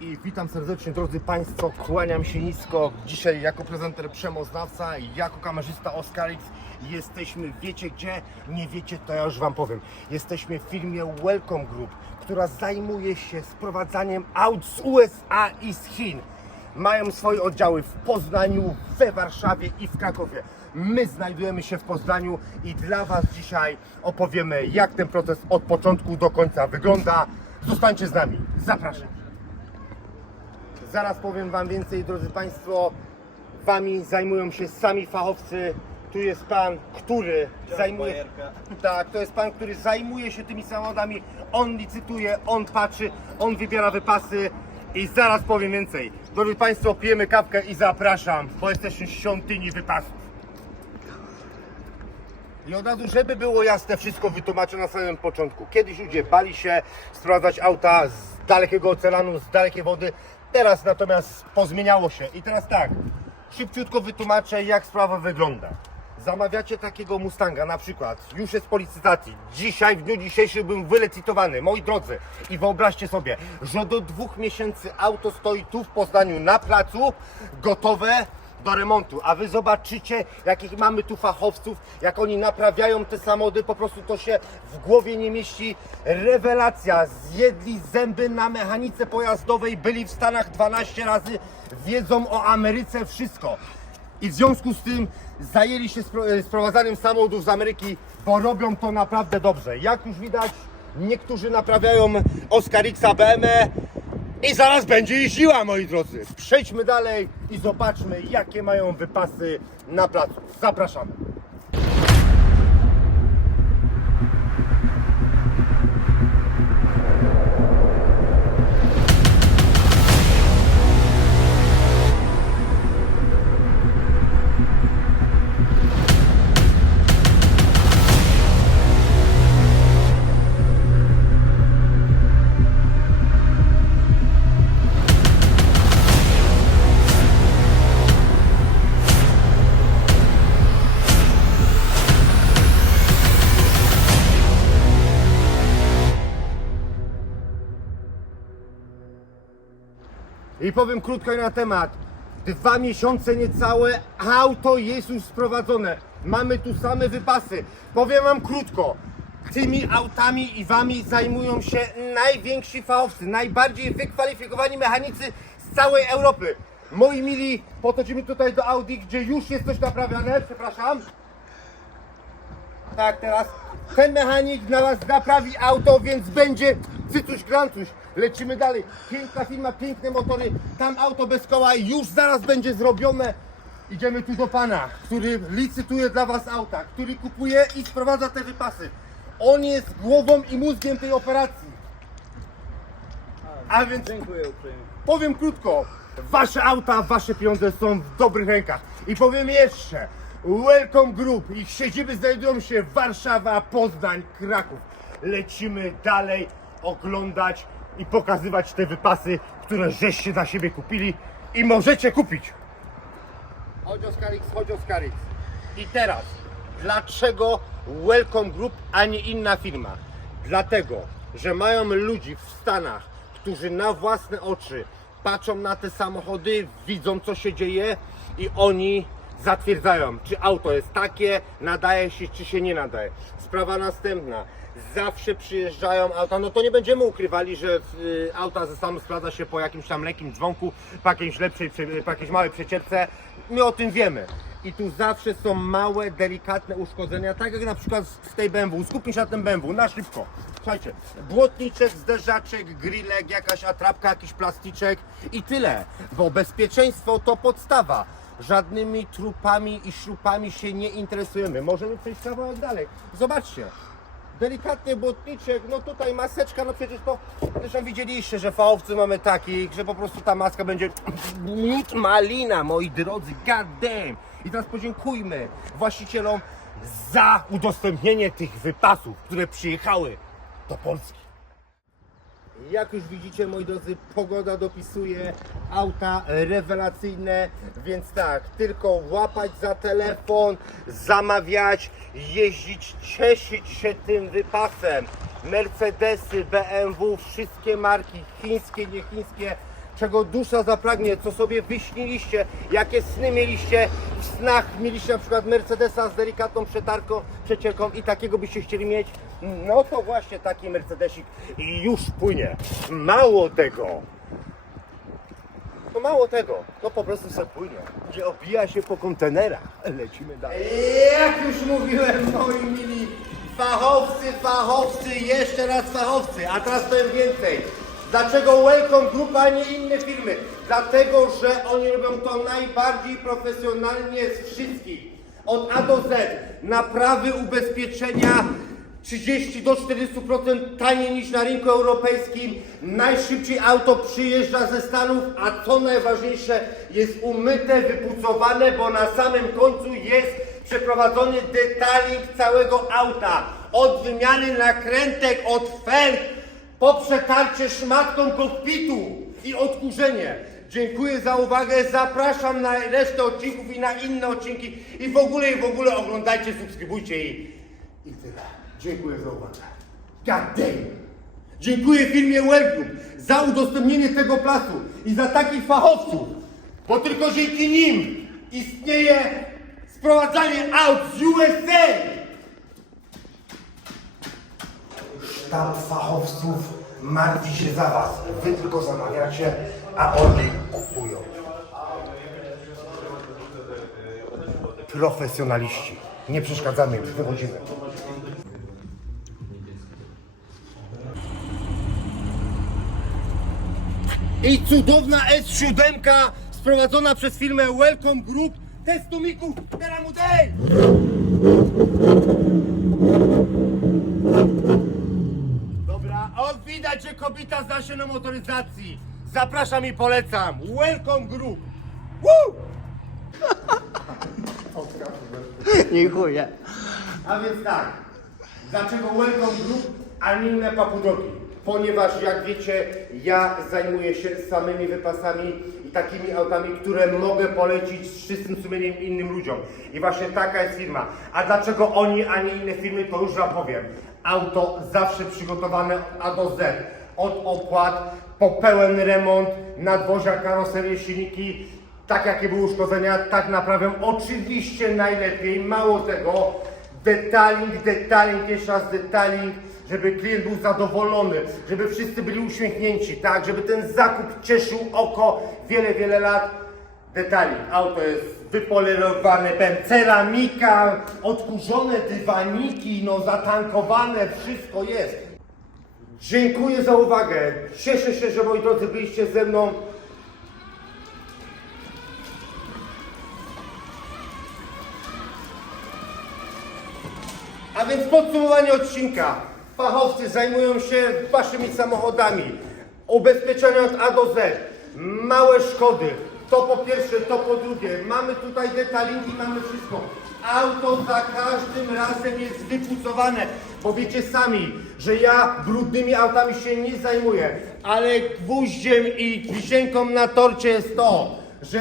I witam serdecznie drodzy Państwo, kłaniam się nisko. Dzisiaj jako prezenter przemoznawca jako kamerzysta Oscarix jesteśmy, wiecie gdzie? Nie wiecie, to ja już Wam powiem. Jesteśmy w firmie Welcome Group, która zajmuje się sprowadzaniem aut z USA i z Chin. Mają swoje oddziały w Poznaniu, we Warszawie i w Krakowie. My znajdujemy się w Poznaniu i dla Was dzisiaj opowiemy, jak ten proces od początku do końca wygląda. Zostańcie z nami. Zapraszam. Zaraz powiem Wam więcej, drodzy Państwo. Wami zajmują się sami fachowcy. Tu jest pan, który zajmuje. Tak, to jest pan, który zajmuje się tymi samochodami. On licytuje, on patrzy, on wybiera wypasy. I zaraz powiem więcej. Drodzy Państwo, pijemy kawkę i zapraszam, bo jesteśmy w świątyni wypasów. I od razu, żeby było jasne, wszystko wytłumaczę na samym początku. Kiedyś ludzie bali się sprowadzać auta z dalekiego oceanu, z dalekiej wody. Teraz natomiast pozmieniało się. I teraz tak, szybciutko wytłumaczę, jak sprawa wygląda. Zamawiacie takiego Mustanga na przykład, już jest po licytacji. Dzisiaj, w dniu dzisiejszym był wylicytowany. Moi drodzy, i wyobraźcie sobie, że do dwóch miesięcy auto stoi tu w Poznaniu na placu, gotowe do remontu, a wy zobaczycie, jakich mamy tu fachowców, jak oni naprawiają te samochody, po prostu to się w głowie nie mieści. Rewelacja, zjedli zęby na mechanice pojazdowej, byli w Stanach 12 razy, wiedzą o Ameryce wszystko. I w związku z tym zajęli się e, sprowadzaniem samochodów z Ameryki, bo robią to naprawdę dobrze. Jak już widać, niektórzy naprawiają Oscar X BME, i zaraz będzie jeździła, moi drodzy. Przejdźmy dalej i zobaczmy, jakie mają wypasy na placu. Zapraszamy. I powiem krótko na temat. Dwa miesiące niecałe, auto jest już sprowadzone. Mamy tu same wypasy. Powiem Wam krótko. Tymi autami i Wami zajmują się najwięksi fachowcy, najbardziej wykwalifikowani mechanicy z całej Europy. Moi mili, podchodzimy tutaj do Audi, gdzie już jest coś naprawiane, przepraszam. Tak, teraz ten mechanik dla Was naprawi auto, więc będzie cycuś grancuś. Lecimy dalej. Piękna firma, piękne motory. Tam auto bez koła już zaraz będzie zrobione. Idziemy tu do Pana, który licytuje dla Was auta, który kupuje i sprowadza te wypasy. On jest głową i mózgiem tej operacji. A więc Dziękuję uprzejmie. Powiem krótko, wasze auta, wasze pieniądze są w dobrych rękach. I powiem jeszcze, Welcome Group, ich siedziby znajdują się Warszawa, Poznań, Kraków. Lecimy dalej oglądać i pokazywać te wypasy, które żeście dla siebie kupili i możecie kupić. Chodź Oscarix, chodź Oscarix. I teraz, dlaczego Welcome Group, a nie inna firma? Dlatego, że mają ludzi w Stanach, którzy na własne oczy patrzą na te samochody, widzą co się dzieje i oni zatwierdzają, czy auto jest takie, nadaje się, czy się nie nadaje. Sprawa następna. Zawsze przyjeżdżają auta, no to nie będziemy ukrywali, że y, auta ze Stanów sprawdza się po jakimś tam lekkim dzwonku, po jakiejś lepszej, po jakiejś małej przecierce. My o tym wiemy. I tu zawsze są małe, delikatne uszkodzenia, tak jak na przykład w tej BMW. Skupmy się na tym BMW, na szybko. Słuchajcie, błotniczek, zderzaczek, grillek, jakaś atrapka, jakiś plasticzek i tyle. Bo bezpieczeństwo to podstawa. Żadnymi trupami i śrupami się nie interesujemy. Możemy przejść kawałek dalej. Zobaczcie. Delikatny błotniczek, no tutaj maseczka, no przecież to zresztą widzieliście, że fachowcy mamy takich, że po prostu ta maska będzie miód malina, moi drodzy, damn. I teraz podziękujmy właścicielom za udostępnienie tych wypasów, które przyjechały do Polski. Jak już widzicie, moi drodzy, pogoda dopisuje, auta rewelacyjne, więc tak, tylko łapać za telefon, zamawiać, jeździć, cieszyć się tym wypasem. Mercedesy, BMW, wszystkie marki, chińskie, niechińskie, czego dusza zapragnie, co sobie wyśniliście, jakie sny mieliście w snach, mieliście na przykład Mercedesa z delikatną przetarką, przecierką i takiego byście chcieli mieć, no to właśnie taki Mercedesik już płynie. Mało tego, no mało tego, to po prostu se płynie. Gdzie obija się po kontenerach. Lecimy dalej. Jak już mówiłem, moi mili fachowcy, fachowcy, jeszcze raz fachowcy, a teraz powiem więcej. Dlaczego Welcome Group, a nie inne firmy? Dlatego, że oni robią to najbardziej profesjonalnie z wszystkich. Od A do Z. Naprawy, ubezpieczenia, 30 do 40% taniej niż na rynku europejskim. Najszybciej auto przyjeżdża ze Stanów, a co najważniejsze, jest umyte, wypucowane, bo na samym końcu jest przeprowadzony detaling całego auta. Od wymiany nakrętek, od felg, po przetarcie szmatką kokpitu i odkurzenie. Dziękuję za uwagę, zapraszam na resztę odcinków i na inne odcinki i w ogóle i w ogóle oglądajcie, subskrybujcie i, i tyle. Dziękuję za uwagę. God damn. Dziękuję firmie Wellgroup za udostępnienie tego placu i za takich fachowców, bo tylko dzięki nim istnieje sprowadzanie aut z USA. Sztab fachowców martwi się za was. Wy tylko zamawiacie, a oni kupują. Profesjonaliści. Nie przeszkadzamy im, wychodzimy. I cudowna S7 sprowadzona przez firmę Welcome Group testumików Teramudej! Dobra, o widać, że kobieta zna się na motoryzacji. Zapraszam i polecam. Welcome Group. Woo! Dziękuję. A więc tak, dlaczego Welcome Group, a nie inne papudoki? Ponieważ jak wiecie, ja zajmuję się samymi wypasami i takimi autami, które mogę polecić z czystym sumieniem innym ludziom. I właśnie taka jest firma. A dlaczego oni, a nie inne firmy, to już Wam powiem. Auto zawsze przygotowane A do Z. Od opłat, po pełen remont, nadwozia, karoserie, silniki, tak jakie były uszkodzenia, tak naprawiam. Oczywiście najlepiej, mało tego, detaling, detaling, jeszcze raz detaling, żeby klient był zadowolony, żeby wszyscy byli uśmiechnięci, tak, żeby ten zakup cieszył oko wiele, wiele lat. Detaling, auto jest wypolerowane, ben, ceramika, odkurzone dywaniki, no zatankowane, wszystko jest. Dziękuję za uwagę. Cieszę się, że moi drodzy byliście ze mną. A więc podsumowanie odcinka. Fachowcy zajmują się waszymi samochodami. Ubezpieczenia od A do Z. Małe szkody. To po pierwsze, to po drugie. Mamy tutaj detalingi, mamy wszystko. Auto za każdym razem jest wypucowane. Bo wiecie sami, że ja brudnymi autami się nie zajmuję. Ale gwóździem i wisienką na torcie jest to, że